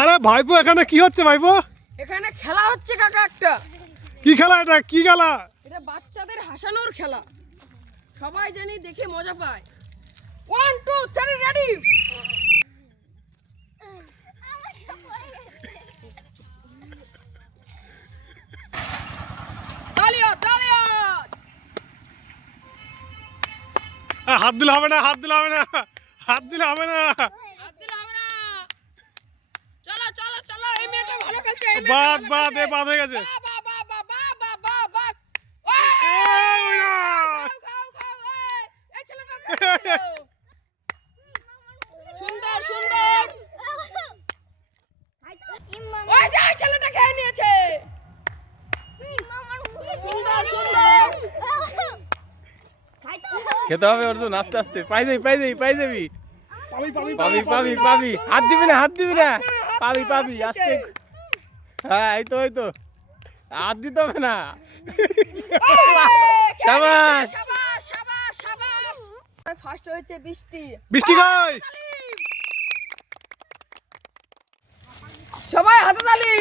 আরে ভাইপো এখানে কি হচ্ছে ভাইপো? এখানে খেলা হচ্ছে কাকা একটা। কি খেলা এটা? কি খেলা? এটা বাচ্চাদের হাসানোর খেলা। সবাই জানি দেখে মজা পায়। 1 2 3 রেডি। তালিয়া তালিয়া। হাত দিলে হবে না, হাত দিলে হবে না, হাত দিলে হবে না। হাত দিলে হবে না। চলো চলো চলো, এই মেয়েটা ভালো খেলছে। এই বাদ বাদ এ বাদ হয়ে গেছে। সুন্দর সুন্দর। ওই যে ছেলেটা খেয়ে নিয়েছে। সুন্দর সুন্দর। খেতে হবে অর্জুন, আস্তে আস্তে পাই যাবি পাই যাবি পাই যাবি। পাবি পাবি পাবি, হাত দিবি না হাত দিবি না, পাবি পাবি আস্তে। হ্যাঁ এই তো এই তো, হাত দিতে হবে না। শাবাশ শাবাশ শাবাশ শাবাশ। ফার্স্ট হয়েছে বৃষ্টি। বৃষ্টি কই? সবাই হাতে তালি।